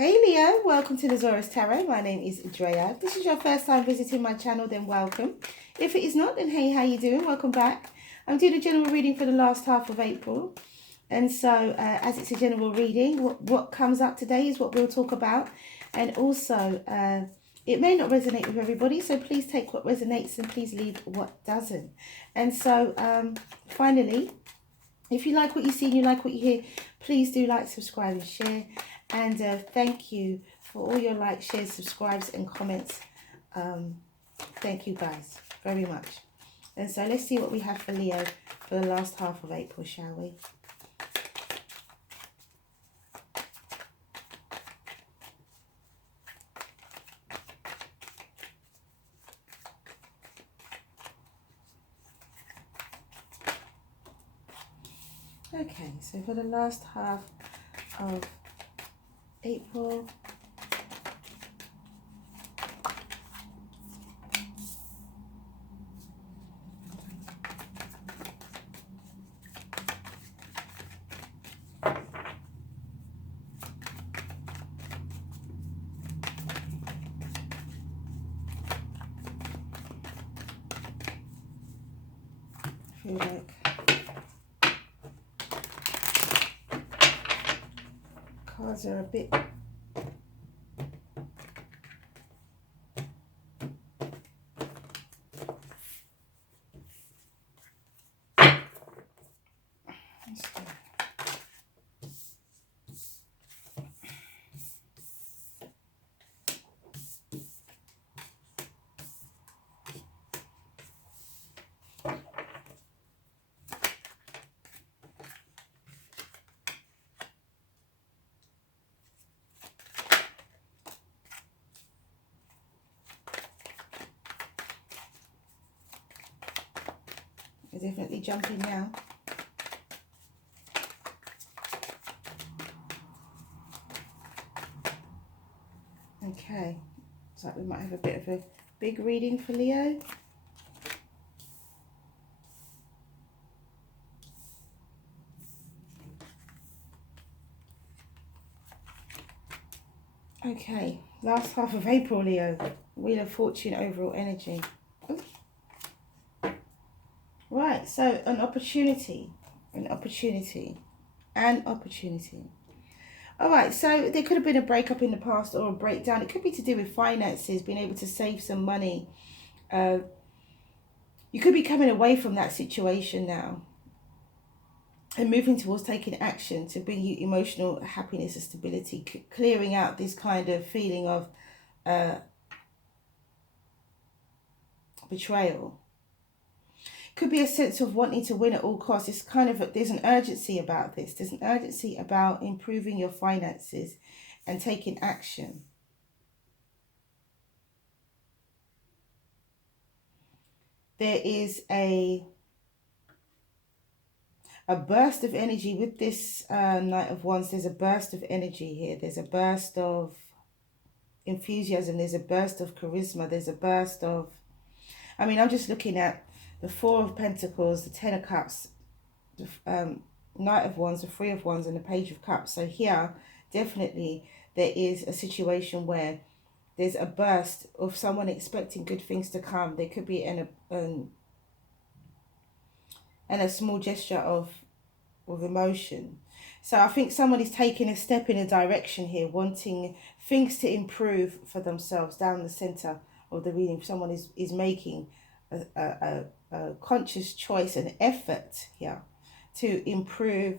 Hey Leo, welcome to the Zarious Tarot. My name is Drea. If this is your first time visiting my channel, then welcome. If it is not, then hey, how you doing? Welcome back. I'm doing a general reading for the last half of April. And so, as it's a general reading, what comes up today is what we'll talk about. And also, it may not resonate with everybody, so please take what resonates and please leave what doesn't. And so, finally, if you like what you see and you like what you hear, please do like, subscribe and share. And thank you for all your likes, shares, subscribes and comments. Thank you guys very much. And so let's see what we have for Leo for the last half of April, shall we? Okay, so for the last half of April, I feel like cards are a bit definitely jumping now. Okay, so we might have a bit of a big reading for Leo. Okay, last half of April, Leo. Wheel of Fortune, overall energy. Oops. Right, so an opportunity. All right, so there could have been a breakup in the past or a breakdown. It could be to do with finances, being able to save some money. You could be coming away from that situation now and moving towards taking action to bring you emotional happiness and stability, clearing out this kind of feeling of betrayal. Could be a sense of wanting to win at all costs. It's kind of, there's an urgency about this. There's an urgency about improving your finances and taking action. There is a burst of energy with this Knight of Wands. There's a burst of energy here. There's a burst of enthusiasm. There's a burst of charisma. There's a burst of, I mean, I'm just looking at the Four of Pentacles, the Ten of Cups, the Knight of Wands, the Three of Wands, and the Page of Cups. So here, definitely, there is a situation where there's a burst of someone expecting good things to come. There could be a small gesture of emotion. So I think someone is taking a step in a direction here, wanting things to improve for themselves down the center of the reading. Someone is making a conscious choice and effort here to improve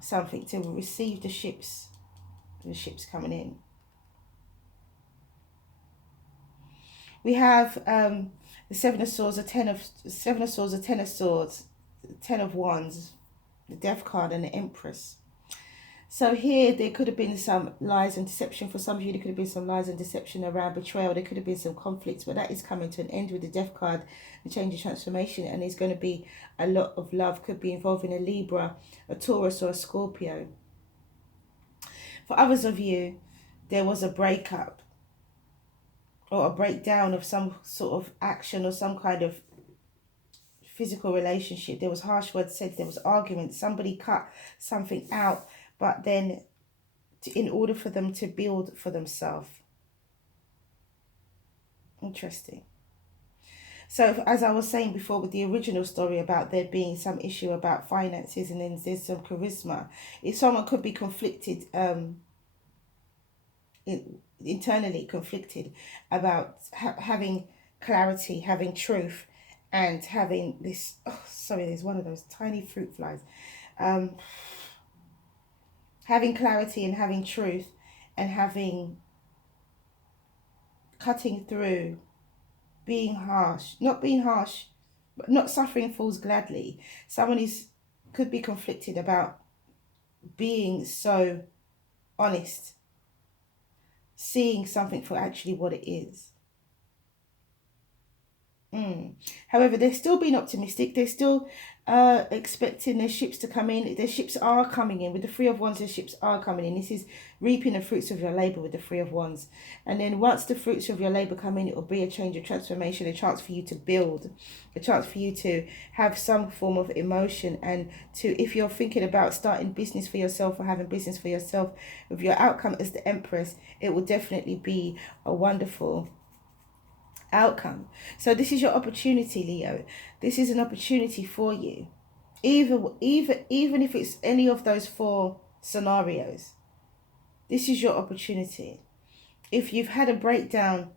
something, to receive the ships coming in. We have the Seven of Swords, the Ten of Swords, the Ten of Wands, the Death card, and the Empress. So here there could have been some lies and deception for some of you. There could have been some lies and deception around betrayal. There could have been some conflicts, but that is coming to an end with the Death card, the change of transformation, and there's going to be a lot of love. Could be involving a Libra, a Taurus, or a Scorpio. For others of you, there was a breakup or a breakdown of some sort of action or some kind of physical relationship. There was harsh words said, there was argument, somebody cut something out, but then in order for them to build for themselves. Interesting. So as I was saying before with the original story about there being some issue about finances and then there's some charisma, if someone could be conflicted, internally conflicted about having clarity, having truth, and having this, oh sorry, there's one of those tiny fruit flies, having clarity and having truth and having cutting through, being harsh, not being harsh, but not suffering fools gladly. Someone could be conflicted about being so honest, seeing something for actually what it is. However, they're still being optimistic. They're still expecting their ships to come in. Their ships are coming in. With the Three of Wands, their ships are coming in. This is reaping the fruits of your labour with the Three of Wands. And then once the fruits of your labour come in, it will be a change, a transformation, a chance for you to build, a chance for you to have some form of emotion. And to, if you're thinking about starting business for yourself or having business for yourself, with your outcome as the Empress, it will definitely be a wonderful outcome. So this is your opportunity, Leo. This is an opportunity for you, even if it's any of those four scenarios. This is your opportunity. If you've had a breakdown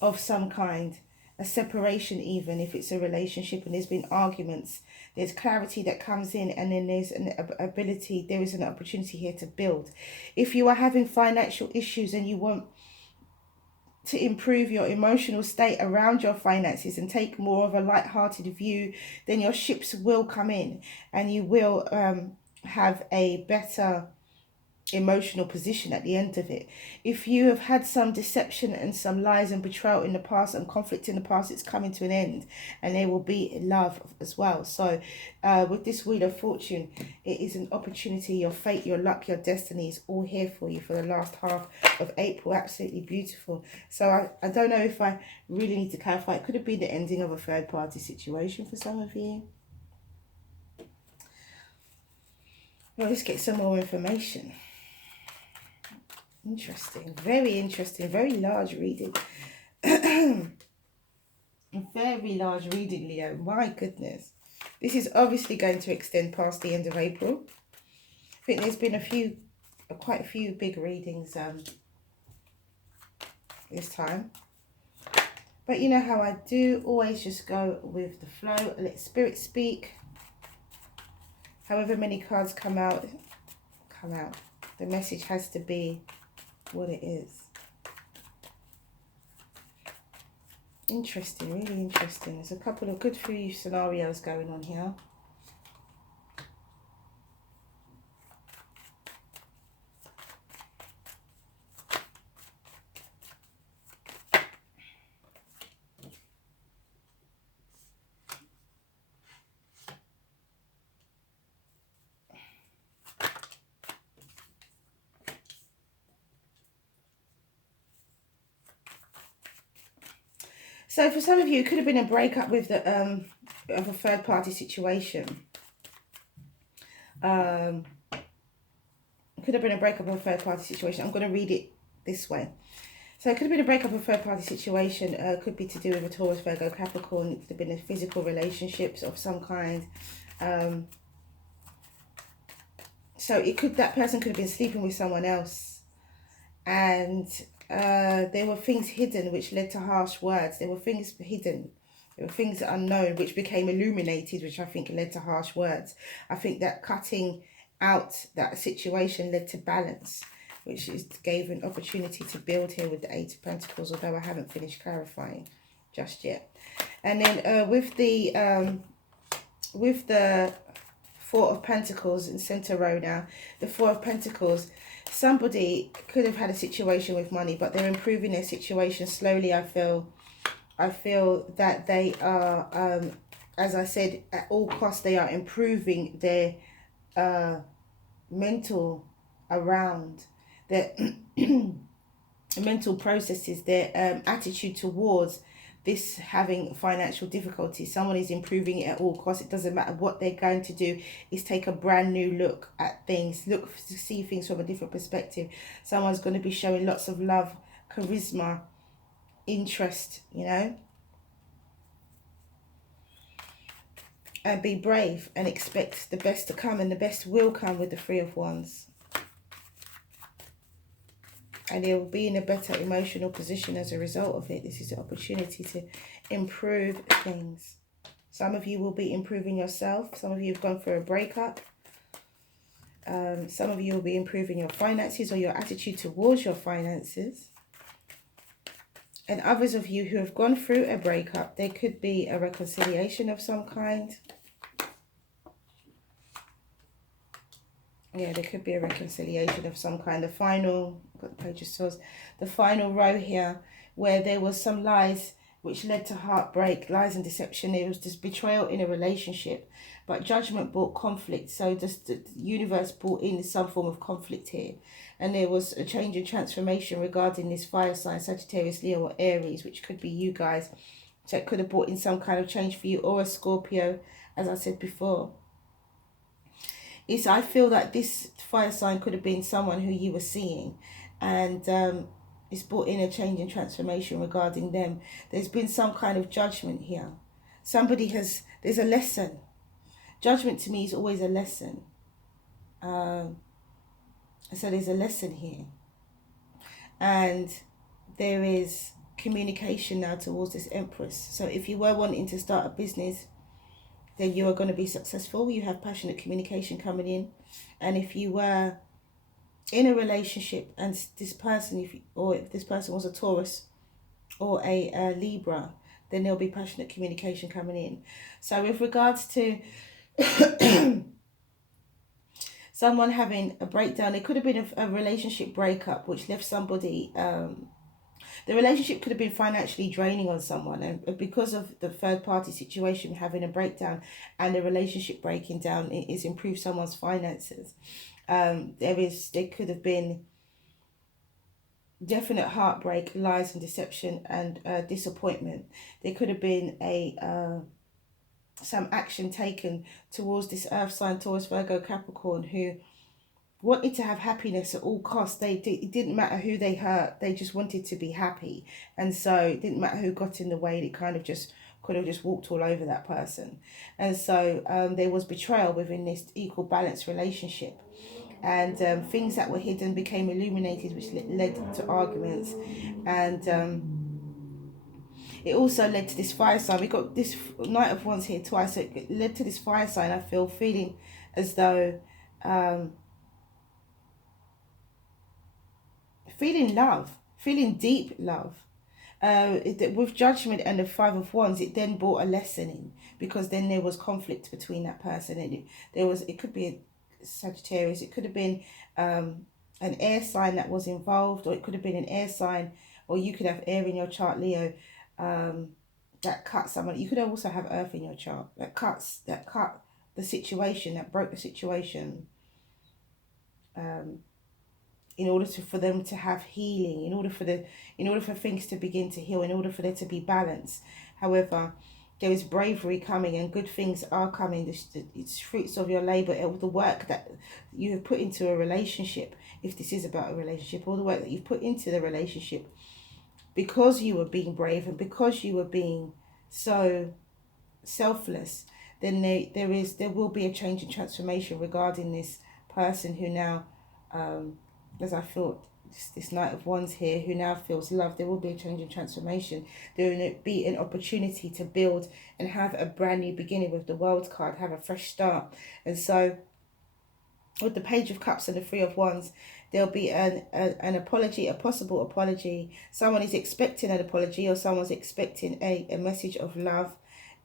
of some kind, a separation, even if it's a relationship and there's been arguments, there's clarity that comes in, and then there's an ability, there is an opportunity here to build. If you are having financial issues and you want to improve your emotional state around your finances and take more of a light-hearted view, then your ships will come in and you will have a better emotional position at the end of it. If you have had some deception and some lies and betrayal in the past and conflict in the past, it's coming to an end, and there will be love as well. So with this Wheel of Fortune, it is an opportunity. Your fate, your luck, your destiny is all here for you for the last half of April. Absolutely beautiful. So I don't know if I really need to clarify. It could have been the ending of a third party situation for some of you. Well, let's get some more information. Interesting, very large reading. Very large reading, Leo. My goodness. This is obviously going to extend past the end of April. I think there's been quite a few big readings this time. But you know how I do always just go with the flow. Let Spirit speak. However many cards come out. The message has to be what it is. Interesting, really interesting. There's a couple of good few scenarios going on here. So for some of you, it could have been a breakup with the of a third party situation. It could have been a breakup of a third party situation. I'm going to read it this way. So it could have been a breakup of a third party situation. Could be to do with a Taurus, Virgo, Capricorn. It could have been a physical relationships of some kind. So that person could have been sleeping with someone else, and there were things hidden which led to harsh words. There were things hidden. There were things unknown which became illuminated, which I think led to harsh words. I think that cutting out that situation led to balance, which gave an opportunity to build here with the Eight of Pentacles, although I haven't finished clarifying just yet. And then with the Four of Pentacles in center row now, the Four of Pentacles, somebody could have had a situation with money, but they're improving their situation slowly. I feel that they are, as I said, at all costs, they are improving their mental around their mental processes, their attitude towards this having financial difficulties. Someone is improving it at all costs. It doesn't matter what they're going to do, is take a brand new look at things, look to see things from a different perspective. Someone's going to be showing lots of love, charisma, interest, you know, and be brave and expect the best to come, and the best will come with the Three of Wands. And they will be in a better emotional position as a result of it. This is an opportunity to improve things. Some of you will be improving yourself. Some of you have gone through a breakup. Some of you will be improving your finances or your attitude towards your finances. And others of you who have gone through a breakup, there could be a reconciliation of some kind. Yeah, there could be a reconciliation of some kind. The final, I've got the page of swords, the final row here, where there was some lies which led to heartbreak, lies and deception. There was this betrayal in a relationship, but judgment brought conflict. So just the universe brought in some form of conflict here. And there was a change and transformation regarding this fire sign, Sagittarius, Leo or Aries, which could be you guys. So it could have brought in some kind of change for you, or a Scorpio, as I said before. I feel that this fire sign could have been someone who you were seeing, and it's brought in a change and transformation regarding them. There's been some kind of judgment here. There's a lesson. Judgment to me is always a lesson. So there's a lesson here. And there is communication now towards this Empress. So if you were wanting to start a business, then you are going to be successful. You have passionate communication coming in. And if you were in a relationship and this person, if this person was a Taurus or a Libra, then there'll be passionate communication coming in. So with regards to someone having a breakdown, it could have been a relationship breakup which left somebody... the relationship could have been financially draining on someone, and because of the third party situation having a breakdown and the relationship breaking down, it has improved someone's finances. There could have been definite heartbreak, lies and deception, and disappointment. There could have been some action taken towards this earth sign, Taurus, Virgo, Capricorn, who wanted to have happiness at all costs. It didn't matter who they hurt, they just wanted to be happy. And so it didn't matter who got in the way, it kind of just could have just walked all over that person. And so there was betrayal within this equal balanced relationship. And things that were hidden became illuminated, which led to arguments. And it also led to this fire sign. We got this Knight of Wands here twice. So it led to this fire sign, I feel, feeling as though... feeling love, feeling deep love. With Judgment and the Five of Wands, it then brought a lesson in, because then there was conflict between that person, and it could be a Sagittarius, it could have been an air sign that was involved, or it could have been an air sign, or you could have air in your chart, Leo, that cut someone. You could also have earth in your chart that cut the situation, that broke the situation. In order for them to have healing, in order for things to begin to heal, in order for there to be balance. However, there is bravery coming, and good things are coming. It's fruits of your labor, the work that you have put into a relationship, if this is about a relationship, all the work that you've put into the relationship, because you were being brave and because you were being so selfless, then there will be a change and transformation regarding this person who now, as I thought, this Knight of Wands here, who now feels love. There will be a change and transformation. There will be an opportunity to build and have a brand new beginning with the World card, have a fresh start. And so with the Page of Cups and the Three of Wands, there'll be an apology, a possible apology. Someone is expecting an apology, or someone's expecting a message of love.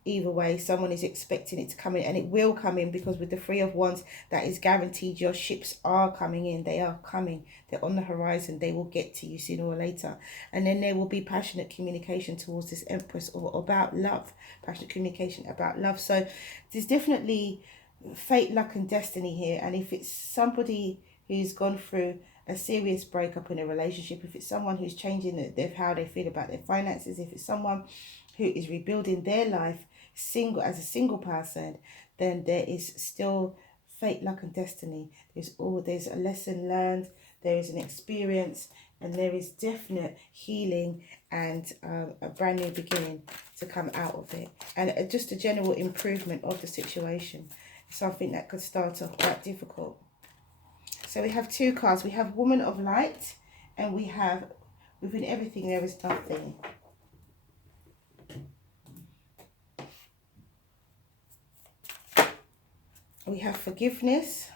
Either way, someone is expecting it to come in, and it will come in, because with the Three of Wands, that is guaranteed. Your ships are coming in. They are coming. They're on the horizon. They will get to you sooner or later. And then there will be passionate communication towards this Empress, or about love. Passionate communication about love. So there's definitely fate, luck and destiny here. And if it's somebody who's gone through a serious breakup in a relationship, if it's someone who's changing how they feel about their finances, if it's someone who is rebuilding their life as a single person, then there is still fate, luck and destiny. There's a lesson learned, there is an experience, and there is definite healing and a brand new beginning to come out of it, and just a general improvement of the situation. Something that could start off quite difficult. So we have two cards. We have Woman of Light, and we have within everything there is nothing. We have Forgiveness.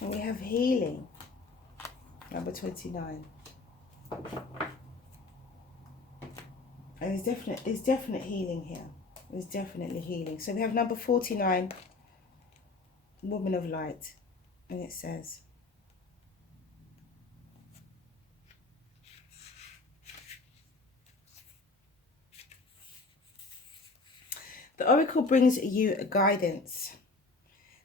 And we have Healing, number 29. And there's definite healing here. There's definitely healing. So we have number 49, Woman of Light. And it says, the Oracle brings you guidance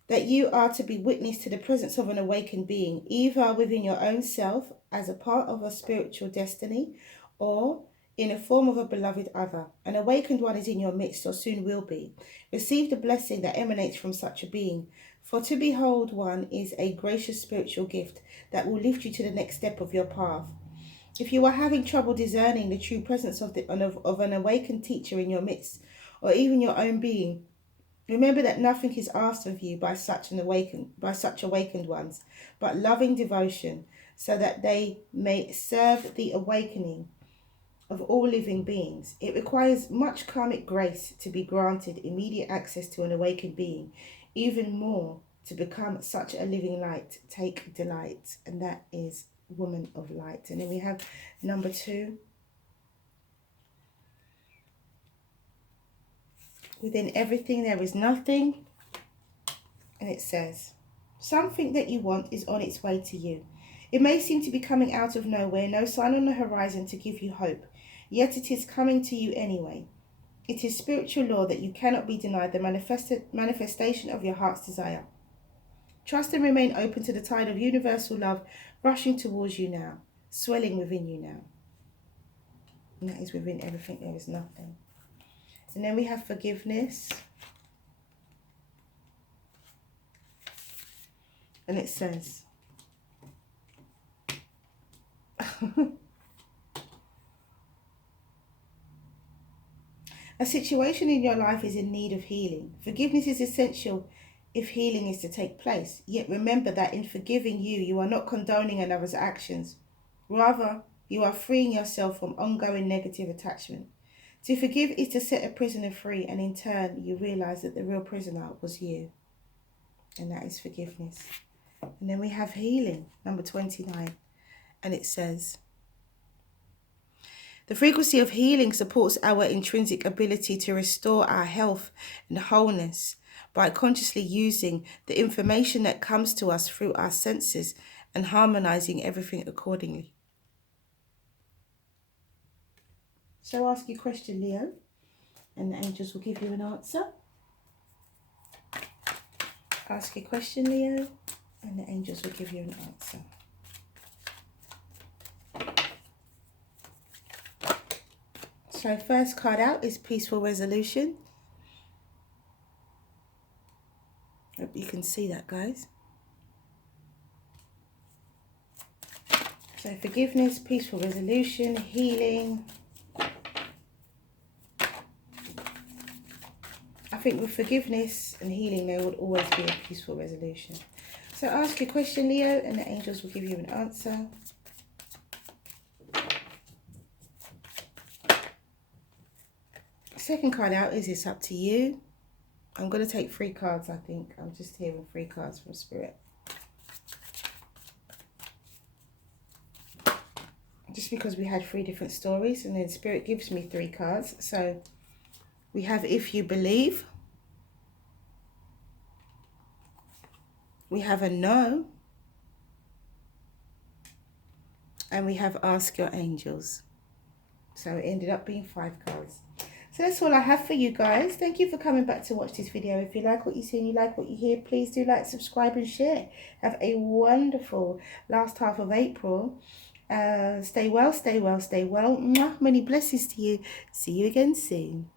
that you are to be witness to the presence of an awakened being, either within your own self as a part of a spiritual destiny, or in a form of a beloved other. An awakened one is in your midst, or soon will be. Receive the blessing that emanates from such a being, for to behold one is a gracious spiritual gift that will lift you to the next step of your path. If you are having trouble discerning the true presence of an awakened teacher in your midst, or even your own being, remember that nothing is asked of you by such awakened ones, but loving devotion, so that they may serve the awakening of all living beings. It requires much karmic grace to be granted immediate access to an awakened being, even more to become such a living light. Take delight. And that is Woman of Light. And then we have number 2. Within everything there is nothing. And it says, something that you want is on its way to you. It may seem to be coming out of nowhere, no sign on the horizon to give you hope, yet it is coming to you anyway. It is spiritual law that you cannot be denied the manifestation of your heart's desire. Trust and remain open to the tide of universal love rushing towards you now, swelling within you now. And that is within everything there is nothing. And then we have Forgiveness. And it says, a situation in your life is in need of healing. Forgiveness is essential if healing is to take place. Yet remember that in forgiving you, you are not condoning another's actions. Rather, you are freeing yourself from ongoing negative attachment. To forgive is to set a prisoner free, and in turn, you realize that the real prisoner was you. And that is forgiveness. And then we have Healing, number 29. And it says, the frequency of healing supports our intrinsic ability to restore our health and wholeness by consciously using the information that comes to us through our senses and harmonizing everything accordingly. So ask your question, Leo, and the angels will give you an answer. Ask your question, Leo, and the angels will give you an answer. So first card out is Peaceful Resolution. Hope you can see that, guys. So Forgiveness, Peaceful Resolution, Healing. I think with Forgiveness and Healing, there would always be a peaceful resolution. So ask your question, Leo, and the angels will give you an answer. Second card out is It's Up to You. I'm going to take 3 cards, I think. I'm just hearing 3 cards from Spirit. Just because we had 3 different stories, and then Spirit gives me 3 cards. So we have If You Believe. We have a No. and we have Ask Your Angels. So it ended up being 5 cards. So that's all I have for you guys. Thank you for coming back to watch this video. If you like what you see and you like what you hear, please do like, subscribe and share. Have a wonderful last half of April. Stay well, stay well, stay well. Mwah. Many blessings to you. See you again soon.